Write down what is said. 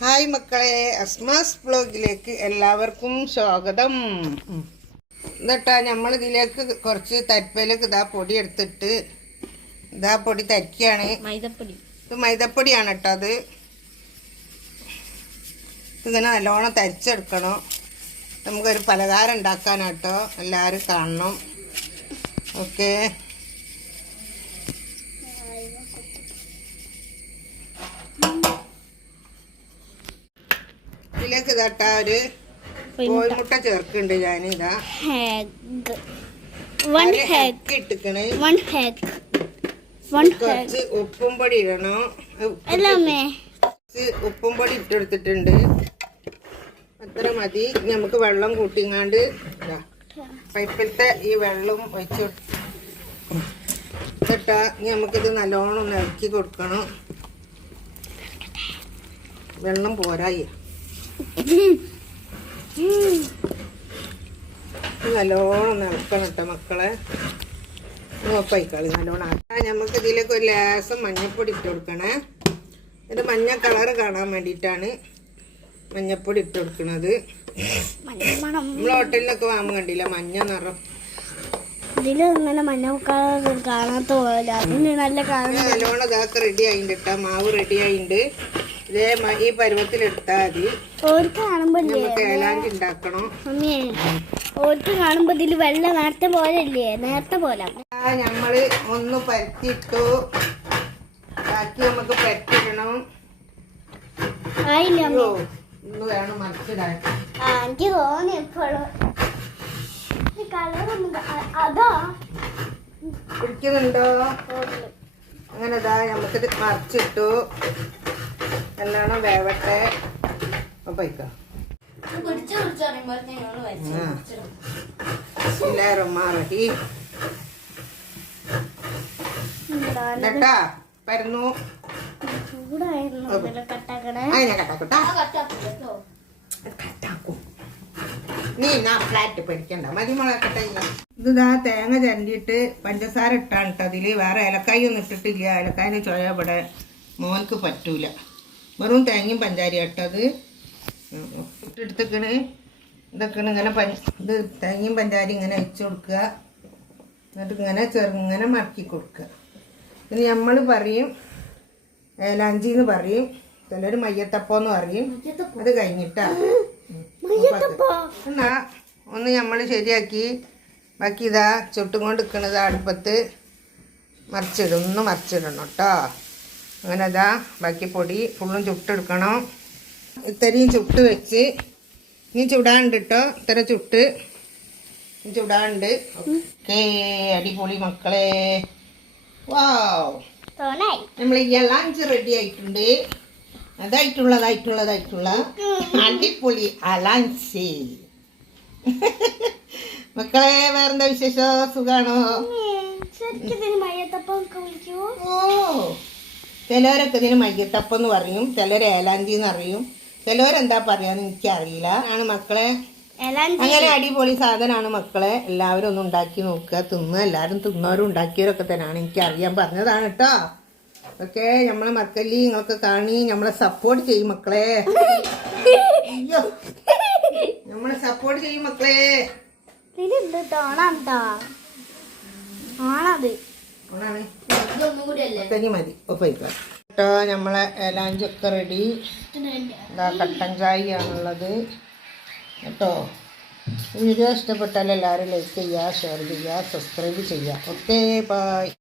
Hi മക്കളെ അസ്മാസ് ബ്ലോഗിലേക്ക് എല്ലാവർക്കും സ്വാഗതം. എന്നിട്ടാ നമ്മൾ ഇതിലേക്ക് കുറച്ച് തരിപ്പയിലേക്ക് ഇതാ പൊടി എടുത്തിട്ട് ഇതാ പൊടി തരിക്കുകയാണ് മൈദപ്പൊടി. ഇത് മൈദപ്പൊടിയാണ് കേട്ടോ അത്. ഇതിങ്ങനെ നല്ലോണം തരിച്ചെടുക്കണം. നമുക്കൊരു പലഹാരം ഉണ്ടാക്കാനാട്ടോ എല്ലാവരും കാണണം. ഓക്കെ. ഇതിലേക്ക് ഇതാട്ടാ ഒരു കോഴിമുട്ട ചേർക്കുന്നുണ്ട് വൺ ഹെഗ് കുറച്ച് ഉപ്പും പൊടി ഇടണം. കുറച്ച് ഉപ്പും പൊടി ഇട്ടെടുത്തിട്ടുണ്ട്. അത്ര മതി. നമുക്ക് വെള്ളം കൂട്ടിങ്ങാണ്ട് ഇതാ. പൈപ്പിലത്തെ ഈ വെള്ളം ഒഴിച്ചു ഇനി നമുക്കിത് നല്ലോണം ഒന്ന് ഇറക്കി കൊടുക്കണം. വെള്ളം പോരായി. ഇത് നല്ലോണം ഒന്ന് ഇറക്കണം കേട്ടോ മക്കളെ. നോക്കായിക്കളി നല്ലോണം ആ നമുക്ക് ഇതിലേക്ക് ഒരു ലേസം മഞ്ഞപ്പൊടി ഇട്ട് കൊടുക്കണേ. ഇത് മഞ്ഞ കളറ് കാണാൻ വേണ്ടിയിട്ടാണ് മഞ്ഞപ്പൊടി ഇട്ട് കൊടുക്കണത്. നമ്മൾ ഹോട്ടലിലൊക്കെ വാങ്ങും കണ്ടില്ല മഞ്ഞ നിറം. ഇങ്ങനെ മഞ്ഞ കളർ കാണാത്ത പോലെ അതിന് നല്ല കളർ നല്ലോണം ഇതാക്കി റെഡി ആയിട്ടുണ്ട് കേട്ടോ. മാവ് റെഡി ആയിട്ടുണ്ട്. ഇതേ ഈ പരുവത്തിലെടുത്താൽ മതി. ഓർക്ക് കാണുമ്പോ ഇല്ലേ നമുക്ക് ഏലാഞ്ചി ഉണ്ടാക്കണം. മമ്മിയെ ഓർക്ക് കാണുമ്പോ ഇതിൽ വെള്ള നേരത്തെ പോലെ ഇല്ലേ? നേരത്തെ പോലെ. നമ്മൾ ഒന്ന് പരത്തിയിട്ടു. ബാക്കി നമുക്ക് പരത്തിടണം ഇന്ന് വേണം എനിക്ക് തോന്നി എപ്പോഴും അതോ. കുടിക്കുന്നുണ്ടോ അങ്ങനെ ഇതാ നമുക്കിത് മറിച്ചിട്ടു. നല്ലോണം വേവട്ടെ? എന്നിട്ടാ പരന്നു നീ നാ ഫ്ലാറ്റ് പഠിക്കണ്ട മതി മുളകട്ടെ ഇതാ തേങ്ങ ചരണ്ടിയിട്ട് പഞ്ചസാര ഇട്ടാണ് കേട്ടോ അതിൽ വേറെ ഏലക്കായി ഒന്നും ഇട്ടിട്ടില്ല. ഏലക്കായിന് ചുഴ ഇവിടെ മോനക്ക് പറ്റൂല. വെറും തേങ്ങയും പഞ്ചാരി ഇട്ടത് ഇട്ടെടുത്തേക്കണ്. ഇതൊക്കെയാണ് ഇങ്ങനെ പഞ്ച ഇത് തേങ്ങയും പഞ്ചാരി ഇങ്ങനെ അയച്ചു കൊടുക്കുക. എന്നിട്ട് ഇങ്ങനെ ചെറുങ്ങനെ മടക്കി കൊടുക്കുക. പിന്നെ നമ്മൾ പറയും ഏലാഞ്ചി എന്ന് പറയും ചിലർ മയ്യത്തപ്പം എന്ന് പറയും അത് കഴിഞ്ഞിട്ടാ. എന്നാ ഒന്ന് നമ്മൾ ശരിയാക്കി. ബാക്കി ഇതാ ചുട്ടും കൊണ്ട് നിൽക്കണത് അടുപ്പത്ത്. മറിച്ചിടും. ഒന്ന് മറിച്ചിടണം കേട്ടോ. അങ്ങനെ അതാ ബാക്കി പൊടി ഫുള്ളും ചുട്ടെടുക്കണം. ഇത്രയും ചുട്ട് വെച്ച് ഇനി ചുടാണ്ട് കേട്ടോ ഇത്ര ചുട്ട് ചുടാണ്ട്. ഓക്കേ അടിപൊളി മക്കളെ. വാവ്. നമ്മൾ ഈ ലഞ്ച് റെഡി ആയിട്ടുണ്ട്. അതായിട്ടുള്ളതായിട്ടുള്ളതായിട്ടുള്ള അടിപൊളി അലാൻസി മക്കളെ വേറെന്താ വിശേഷം? സുഖാണോ? ഓ. ചിലവരൊക്കെ ഇതിന് മയ്യത്തപ്പെന്ന് പറയും ചിലർ ഏലാഞ്ചി എന്ന് അറിയും ചിലവരെന്താ പറയാന്ന് എനിക്കറിയില്ല. ആണ് മക്കളെ? അങ്ങനെ അടിപൊളി സാധനമാണ് മക്കളെ. എല്ലാവരും ഒന്ന് ഉണ്ടാക്കി നോക്കുക. തിന്ന് എല്ലാവരും തിന്നവരും ഉണ്ടാക്കിയവരൊക്കെ തന്നെയാണ് എനിക്ക് അറിയാൻ പറഞ്ഞതാണ് കേട്ടോ. ഓക്കെ നമ്മളെ മക്കല്ലി നിങ്ങളൊക്കെ കാണി നമ്മളെ സപ്പോർട്ട് ചെയ്യും മക്കളെ. അയ്യോ നമ്മളെ സപ്പോർട്ട് ചെയ്യും മക്കളെ. ഇതിലുണ്ട് തോണാണ്ടാ കഞ്ഞി മതി. കേട്ടോ നമ്മളെ ഏലാഞ്ചൊക്കെ റെഡി. ഇതാ കട്ടൻ ചായയാണുള്ളത്. കേട്ടോ വീഡിയോ ഇഷ്ടപ്പെട്ടാൽ എല്ലാവരും ലൈക്ക് ചെയ്യുക ഷെയർ ചെയ്യുക സബ്സ്ക്രൈബ് ചെയ്യുക. Okay bye.